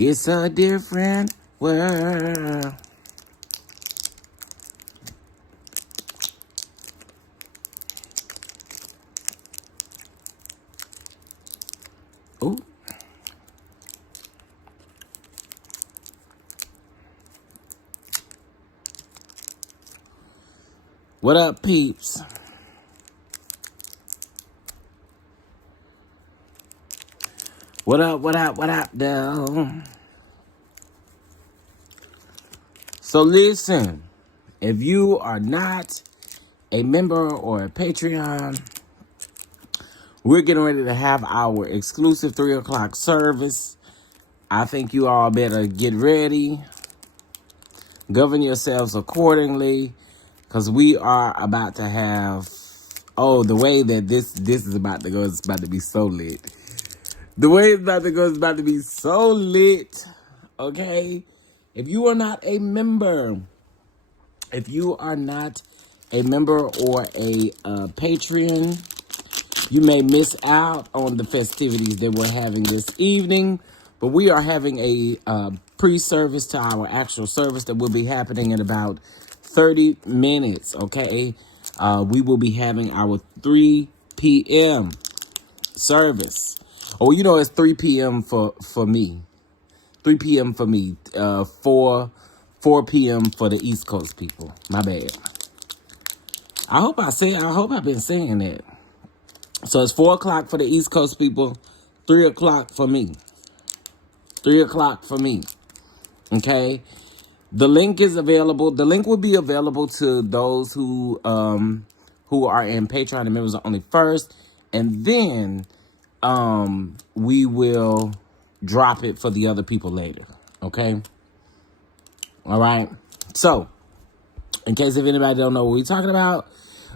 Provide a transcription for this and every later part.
It's a different world. Ooh. What up, peeps? What up, though? So listen, if you are not a member or a Patreon, we're getting ready to have our exclusive 3 o'clock service. I think you all better get ready. Govern yourselves accordingly, because we are about to have, the way that this is about to go, it's about to be so lit. The way it's about to go is about to be so lit, okay? If you are not a member, or a Patreon, you may miss out on the festivities that we're having this evening. But we are having a pre-service to our actual service that will be happening in about 30 minutes, okay? We will be having our 3 p.m. service. Oh, you know, it's 3 p.m. for me. 3 p.m. for me. 4 p.m. for the East Coast people. My bad. I hope I've been saying that. So it's 4 o'clock for the East Coast people. 3 o'clock for me. 3 o'clock for me. Okay? The link is available. The link will be available to those who are in Patreon and members only first. And then we will drop it for the other people later. Okay? All right? So, in case if anybody don't know what we're talking about,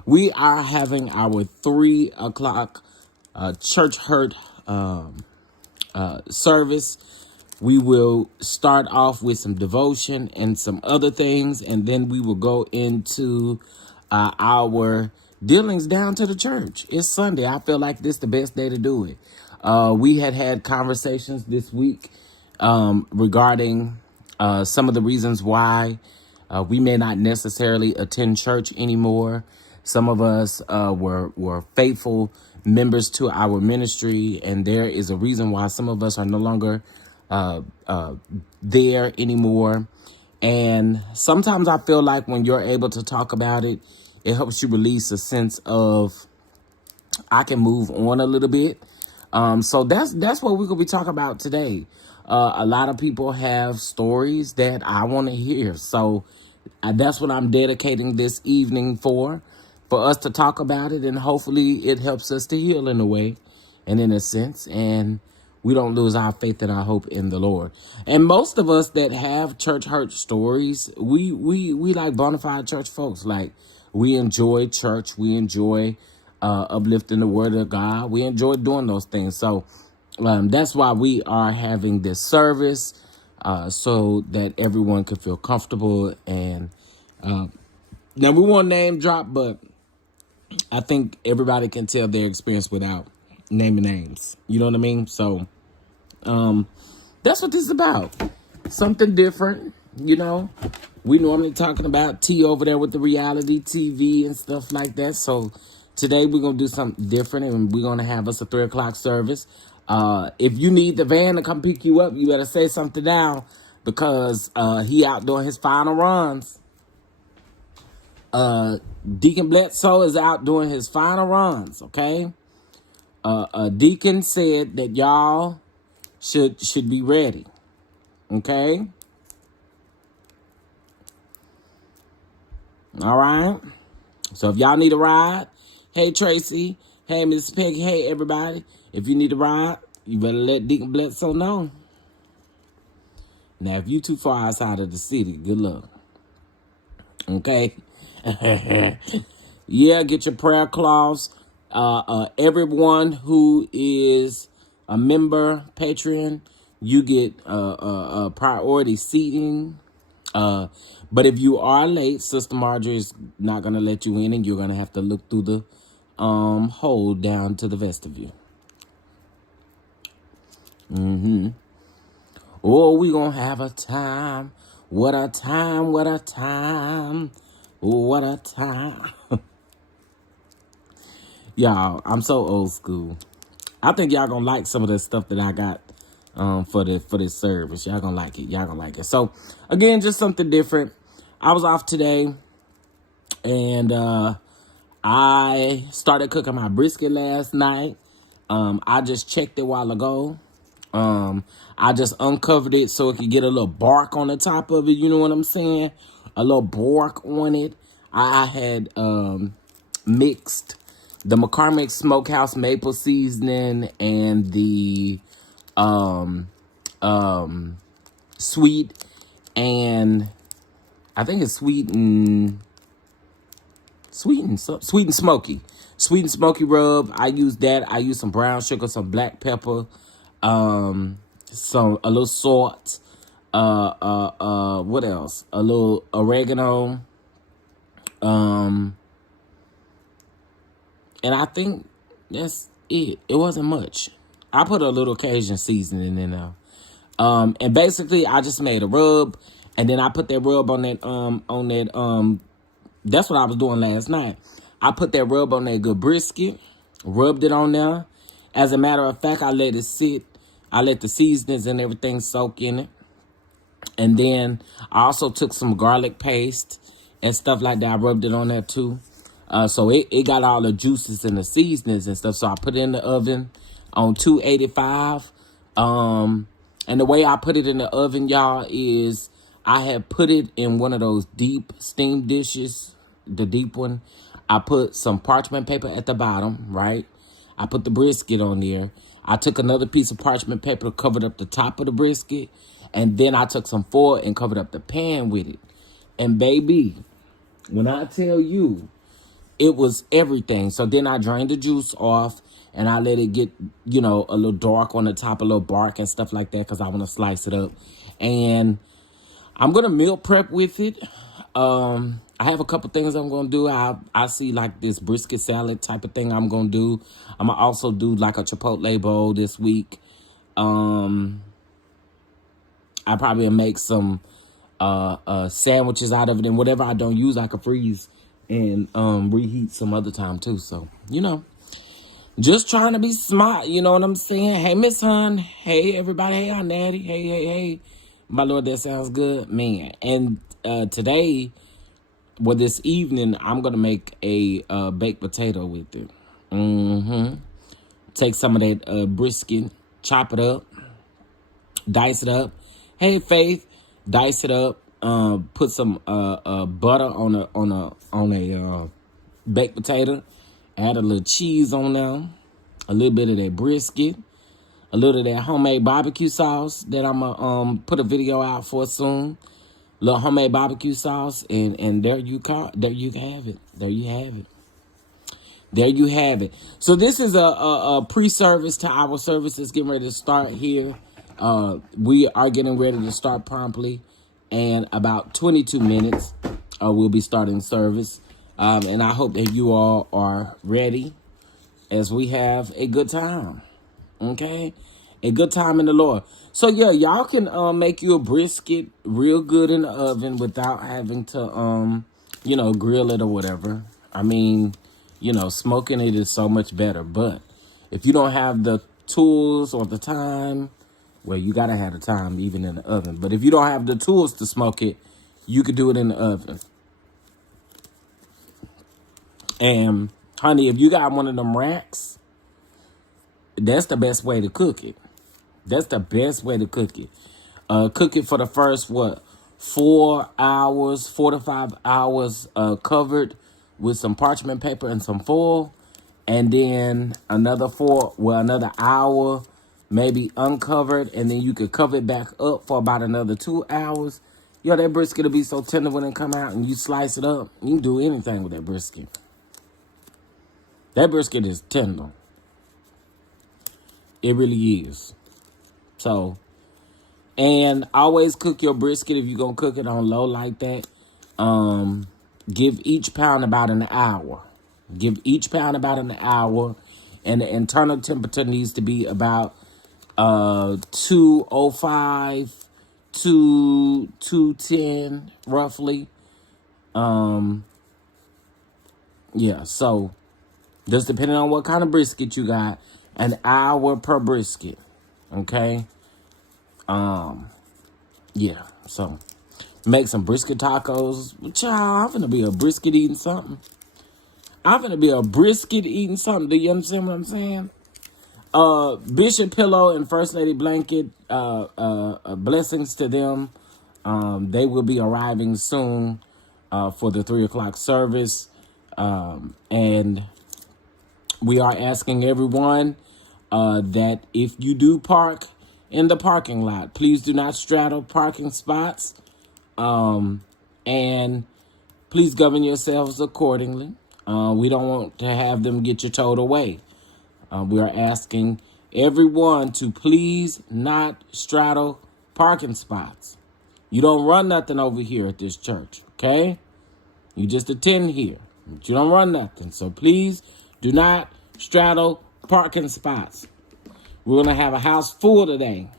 we are having our 3 o'clock church hurt service. We will start off with some devotion and some other things, and then we will go into our dealings down to the church. It's Sunday. I feel like this is the best day to do it. We had conversations this week regarding some of the reasons why we may not necessarily attend church anymore. Some of us were faithful members to our ministry, and there is a reason why some of us are no longer there anymore. And sometimes I feel like when you're able to talk about it, it helps you release a sense of, I can move on a little bit. So that's what we're going to be talking about today. A lot of people have stories that I want to hear. So that's what I'm dedicating this evening for us to talk about it. And hopefully it helps us to heal in a way and in a sense. And we don't lose our faith and our hope in the Lord. And most of us that have church hurt stories, we like bona fide church folks. Like, we enjoy church. We enjoy uplifting the word of God. We enjoy doing those things. So that's why we are having this service, so that everyone can feel comfortable. And now we won't name drop, but I think everybody can tell their experience without naming names. You know what I mean? So that's what this is about. Something different, you know. We normally talking about T over there with the reality TV and stuff like that. So today we're going to do something different, and we're going to have us a 3 o'clock service. If you need the van to come pick you up, you better say something now, because he out doing his final runs. Deacon Bledsoe is out doing his final runs, okay? Deacon said that y'all should be ready, okay? All right? So if y'all need a ride, hey, Tracy, hey, Miss Peggy, hey, everybody, if you need a ride, you better let Deacon Bledsoe know. Now, if you too far outside of the city, good luck, okay? Yeah, get your prayer cloths. Everyone who is a member, Patreon, you get priority seating. But if you are late, Sister Marjorie is not going to let you in, and you're going to have to look through the hole down to the vestibule. Oh, we going to have a time. What a time, what a time. What a time. Y'all, I'm so old school. I think y'all gonna like some of the stuff that I got for this service. Y'all gonna like it. Y'all gonna like it. So again, just something different. I was off today, and I started cooking my brisket last night. I just checked it a while ago. I just uncovered it so it could get a little bark on the top of it. You know what I'm saying? A little bark on it. I had mixed the McCormick Smokehouse maple seasoning and the sweet, and I think it's sweet and smoky rub. I use that. I use some brown sugar, some black pepper, a little salt, what else? A little oregano, and I think that's it. It wasn't much. I put a little Cajun seasoning in there. And basically I just made a rub, and then I put that rub on that, that's what I was doing last night. I put that rub on that good brisket, rubbed it on there. As a matter of fact, I let it sit. I let the seasonings and everything soak in it. And then I also took some garlic paste and stuff like that. I rubbed it on there too. So it got all the juices and the seasonings and stuff. So I put it in the oven on 285. And the way I put it in the oven, y'all, is I had put it in one of those deep steam dishes, the deep one. I put some parchment paper at the bottom, right? I put the brisket on there. I took another piece of parchment paper, covered up the top of the brisket, and then I took some foil and covered up the pan with it. And baby, when I tell you, it was everything. So then I drained the juice off, and I let it get, a little dark on the top, a little bark and stuff like that, because I want to slice it up. And I'm going to meal prep with it. I have a couple things I'm going to do. I see like this brisket salad type of thing I'm going to do. I'm going to also do like a Chipotle bowl this week. I probably make some sandwiches out of it, and whatever I don't use, I could freeze and reheat some other time too. So, just trying to be smart, you know what I'm saying? Hey, Miss Hun. Hey, everybody. Hey, Aunt Natty. Hey. My Lord, that sounds good, man. And today, this evening, I'm going to make a baked potato with it. Take some of that brisket, chop it up, dice it up. Hey, Faith, dice it up. Put some butter on a baked potato. Add a little cheese on there, a little bit of that brisket, a little of that homemade barbecue sauce that I'm gonna put a video out for soon. Little homemade barbecue sauce, and there you have it. There you have it. So this is a pre-service to our service that's getting ready to start here. We are getting ready to start promptly, and about 22 minutes we'll be starting service. And I hope that you all are ready as we have a good time. Okay? A good time in the Lord. So, yeah, y'all can make you a brisket real good in the oven without having to, grill it or whatever. I mean, smoking it is so much better. But if you don't have the tools or the time, well, you got to have the time even in the oven. But if you don't have the tools to smoke it, you could do it in the oven. And, honey, if you got one of them racks, that's the best way to cook it. That's the best way to cook it. Cook it for the first, 4 to 5 hours, covered with some parchment paper and some foil. And then another hour, maybe uncovered. And then you could cover it back up for about another 2 hours. Yo, that brisket will be so tender when it come out and you slice it up. You can do anything with that brisket. That brisket is tender. It really is. So, And always cook your brisket if you're going to cook it on low like that. Give each pound about an hour. Give each pound about an hour. And the internal temperature needs to be about 205 to 210 roughly. Yeah, so just depending on what kind of brisket you got, an hour per brisket. Okay? Yeah, so make some brisket tacos. Child, I'm finna be a brisket eating something. Do you understand what I'm saying? Bishop Pillow and First Lady Blanket, blessings to them. They will be arriving soon for the 3 o'clock service. And we are asking everyone that if you do park in the parking lot, please do not straddle parking spots. And please govern yourselves accordingly. We don't want to have them get you towed away. We are asking everyone to please not straddle parking spots. You don't run nothing over here at this church, okay? You just attend here, but you don't run nothing. So please do not straddle parking spots. We're going to have a house full today.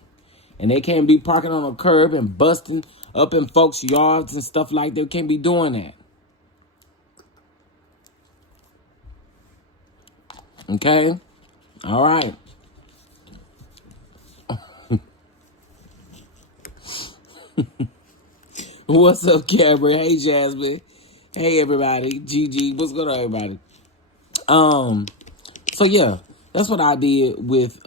And they can't be parking on a curb and busting up in folks' yards and stuff like that. They can't be doing that. Okay? All right. What's up, Cameron? Hey, Jasmine. Hey, everybody. Gigi. What's going on, everybody? So yeah, that's what I did with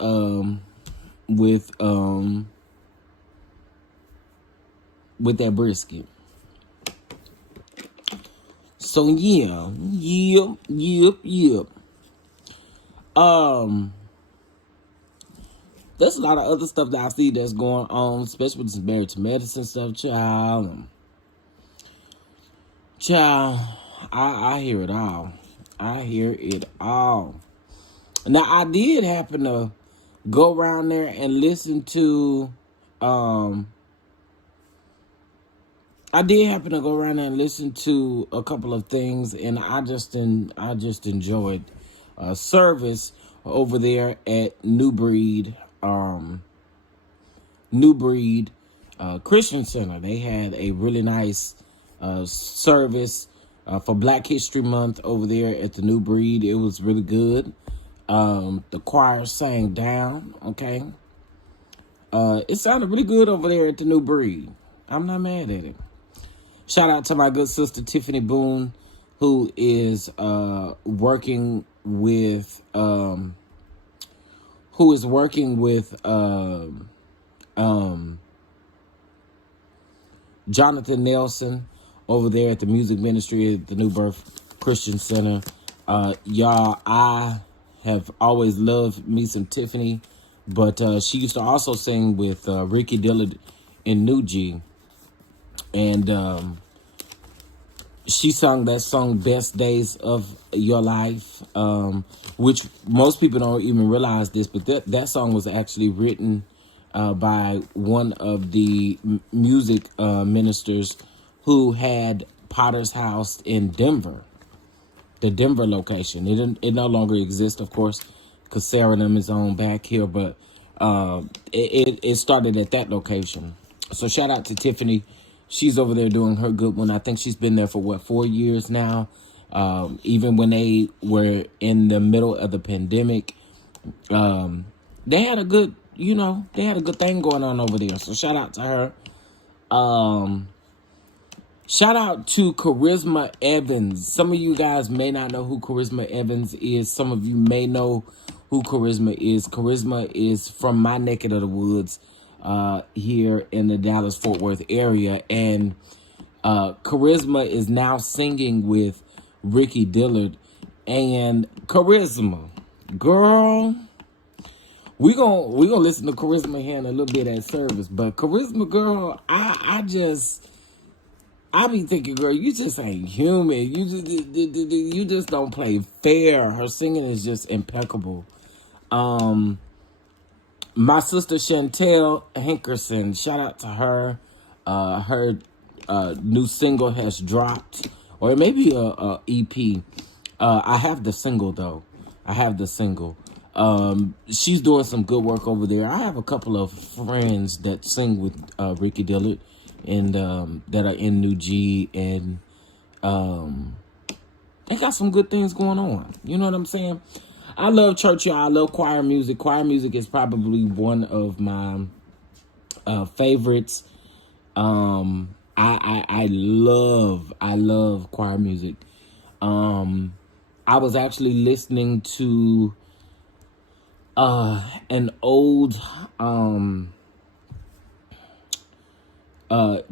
that brisket. So yeah. There's a lot of other stuff that I see that's going on, especially with this marriage to medicine stuff, child. I hear it all. Now, I did happen to go around there and listen to, a couple of things, and I just enjoyed service over there at New Breed Christian Center. They had a really nice service for Black History Month over there at the New Breed. It was really good. The choir sang down, okay? It sounded really good over there at the New Breed. I'm not mad at it. Shout out to my good sister Tiffany Boone, who is working with Jonathan Nelson over there at the music ministry at the New Birth Christian Center. Y'all, I have always loved me some Tiffany, but she used to also sing with Ricky Dillard in New G. And she sung that song, Best Days of Your Life, which most people don't even realize this, but that song was actually written by one of the music ministers who had Potter's House in Denver, the Denver location. It no longer exists, of course, because Sarah and them is on back here, but it started at that location. So shout out to Tiffany. She's over there doing her good one. I think she's been there for 4 years now. Even when they were in the middle of the pandemic, they had a good thing going on over there. So shout out to her. Shout out to Charisma Evans. Some of you guys may not know who Charisma Evans is. Some of you may know who Charisma is. Charisma is from my neck of the woods, here in the Dallas-Fort Worth area. And Charisma is now singing with Ricky Dillard. And Charisma, girl, we gonna listen to Charisma here in a little bit at service. But Charisma, girl, I be thinking, girl, you just ain't human. You just don't play fair. Her singing is just impeccable. My sister Chantel Hankerson, shout out to her. Her new single has dropped, or it may be a EP. I have the single though. I have the single. She's doing some good work over there. I have a couple of friends that sing with Ricky Dillard, and that are in New G, and they got some good things going on. You know what I'm saying? I love church, y'all. I love choir music. Choir music is probably one of my favorites. I love choir music. I was actually listening to an old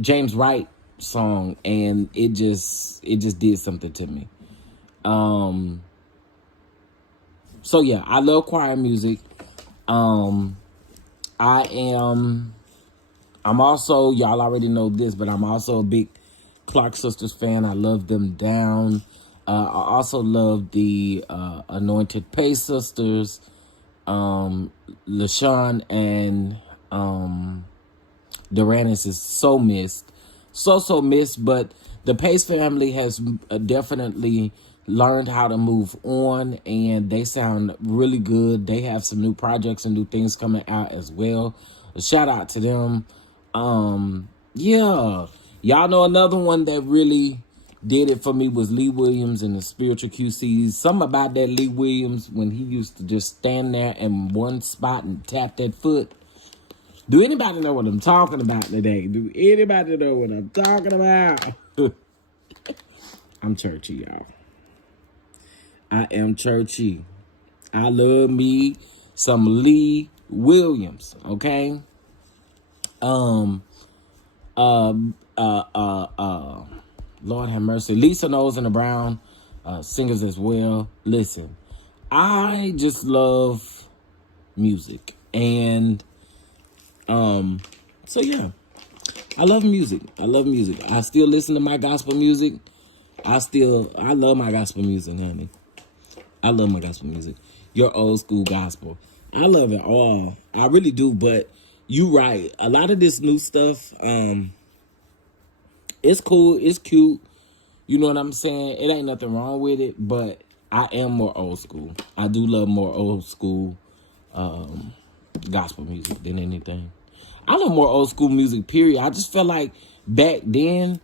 James Wright song, and it just did something to me. So yeah, I love choir music. I'm also, y'all already know this, but I'm also a big Clark Sisters fan. I love them down. I also love the Anointed Pay Sisters, LaShawn and Duranis is so missed. So missed, but the Pace family has definitely learned how to move on, and they sound really good. They have some new projects and new things coming out as well. A shout out to them. Yeah, y'all know another one that really did it for me was Lee Williams and the Spiritual QCs. Something about that Lee Williams when he used to just stand there in one spot and tap that foot. Do anybody know what I'm talking about today? Do anybody know what I'm talking about? I'm churchy, y'all. I am churchy. I love me some Lee Williams, okay? Lord have mercy. Lisa Knowles and the Brown singers as well. Listen, I just love music, and so yeah, I love music. I still listen to my gospel music. I love my gospel music, honey. I love my gospel music. Your old school gospel. I love it all. I really do, but you right. A lot of this new stuff, it's cool, it's cute. You know what I'm saying? It ain't nothing wrong with it, but I am more old school. I do love more old school gospel music than anything. I love more old school music, period. I just felt like back then,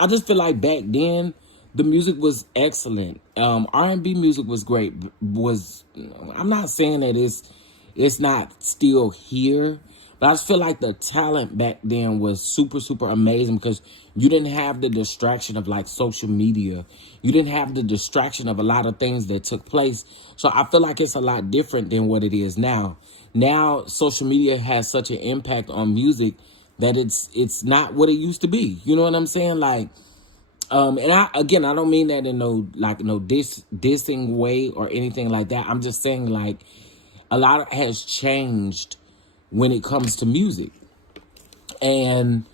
I just feel like back then the music was excellent. R&B music was great. I'm not saying that it's not still here, but I just feel like the talent back then was super, super amazing because you didn't have the distraction of like social media. You didn't have the distraction of a lot of things that took place. So I feel like it's a lot different than what it is now. Now social media has such an impact on music that it's not what it used to be. You know what I'm saying? Like, and I don't mean that in no dissing way or anything like that. I'm just saying like a lot has changed when it comes to music. And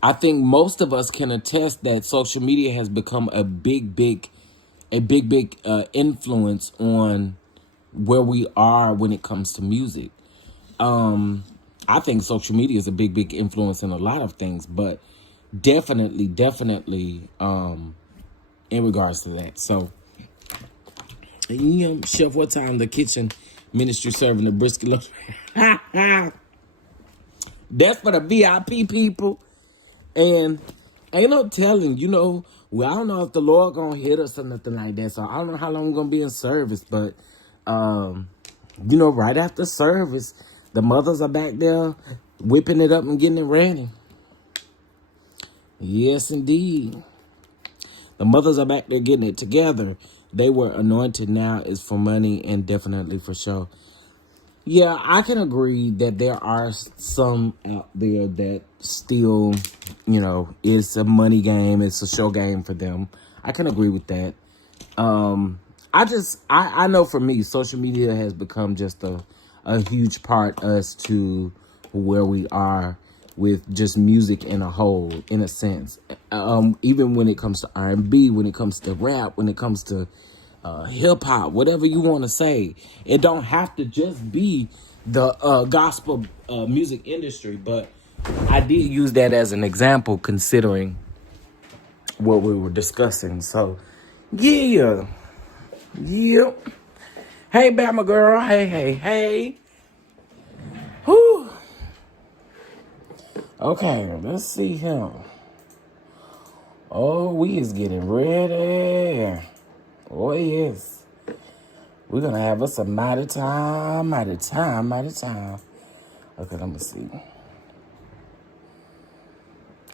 I think most of us can attest that social media has become a big influence on where we are when it comes to music. I think social media is a big influence in a lot of things, but definitely in regards to that. So, Chef, what time the kitchen ministry serving the brisket loaf? That's for the VIP people. And ain't no telling, I don't know if the Lord gonna hit us or nothing like that. So I don't know how long we're gonna be in service, but right after service, the mothers are back there whipping it up and getting it ready. Yes, indeed. The mothers are back there getting it together. They were anointed now is for money and definitely for show. Yeah, I can agree that there are some out there that still, it's a money game. It's a show game for them. I can agree with that. I know for me, social media has become just a huge part as to where we are with just music in a whole, in a sense. Even when it comes to R&B, when it comes to rap, when it comes to hip hop, whatever you want to say. It don't have to just be the gospel music industry, but I did use that as an example considering what we were discussing. So, yeah. Yep. Hey, Bama girl. Hey. Whew. Okay, let's see him. Oh, we is getting ready. Oh, yes. We're going to have us a mighty time. Okay, let me see.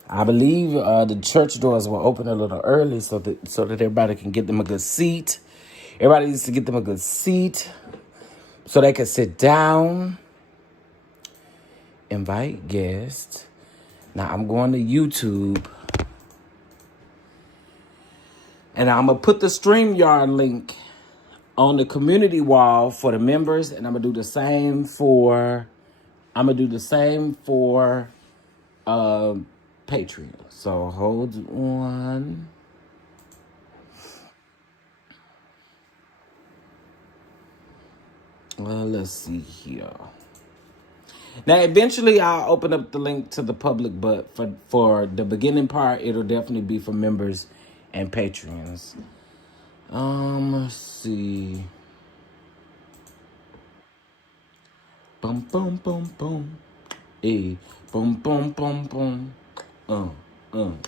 I believe the church doors will open a little early so that everybody can get them a good seat. Everybody needs to get them a good seat so they can sit down. Invite guests. Now I'm going to YouTube. And I'm going to put the StreamYard link on the community wall for the members. And I'm going to do the same for Patreon. So hold on. Let's see here. Now, eventually, I'll open up the link to the public, but for the beginning part, it'll definitely be for members and Patreons. Let's see. Boom, boom, boom, boom. Hey, boom, boom, boom, boom. Boom, boom.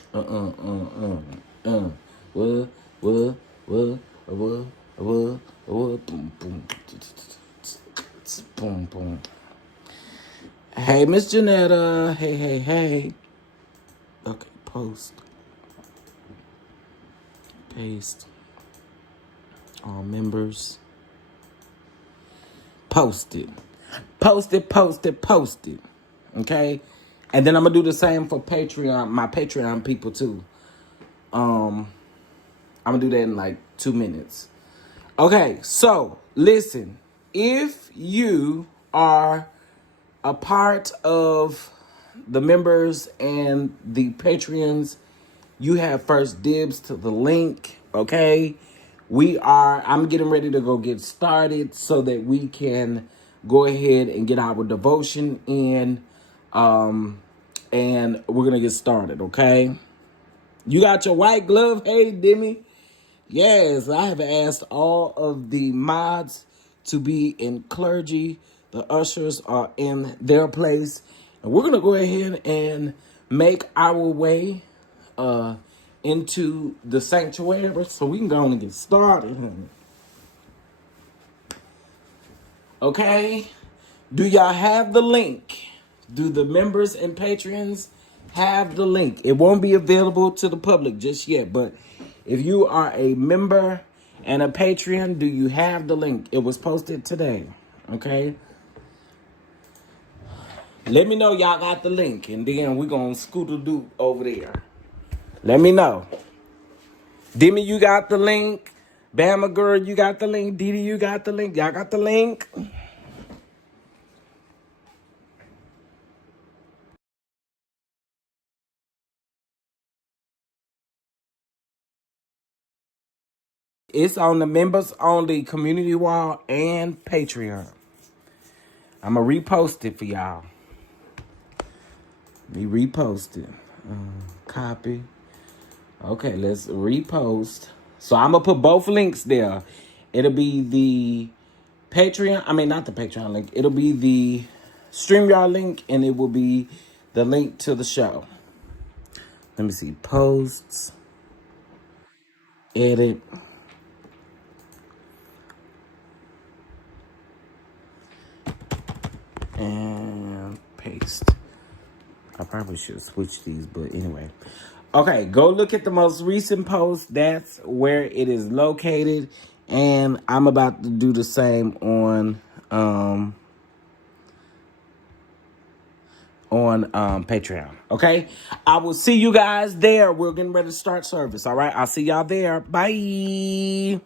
Boom, boom. Hey, Miss Janetta. Hey. Okay, post. Paste. All members. Post it. Post it. Okay? And then I'm going to do the same for Patreon, my Patreon people too. I'm going to do that in like 2 minutes. Okay, so listen. If you are a part of the members and the Patreons, you have first dibs to the link, okay? I'm getting ready to go get started so that we can go ahead and get our devotion in, and we're going to get started, okay? You got your white glove? Hey, Demi. Yes, I have asked all of the mods to be in clergy. The ushers are in their place. And we're going to go ahead and make our way into the sanctuary so we can go on and get started. Okay? Do y'all have the link? Do the members and patrons have the link? It won't be available to the public just yet, but if you are a member and a Patreon, do you have the link? It was posted today, okay? Let me know y'all got the link, and then we're going to scoot-a-doo over there. Let me know. Demi, you got the link. Bama girl, you got the link. Didi, you got the link. Y'all got the link? It's on the members only community wall and Patreon. I'm going to repost it for y'all. Let me repost it. Copy. Okay, let's repost. So I'm going to put both links there. It'll be the not the Patreon link. It'll be the StreamYard link, and it will be the link to the show. Let me see. Posts. Edit. And paste. I probably should switch these, but anyway. Okay, go look at the most recent post. That's where it is located. And I'm about to do the same on Patreon. Okay? I will see you guys there. We're getting ready to start service. All right? I'll see y'all there. Bye.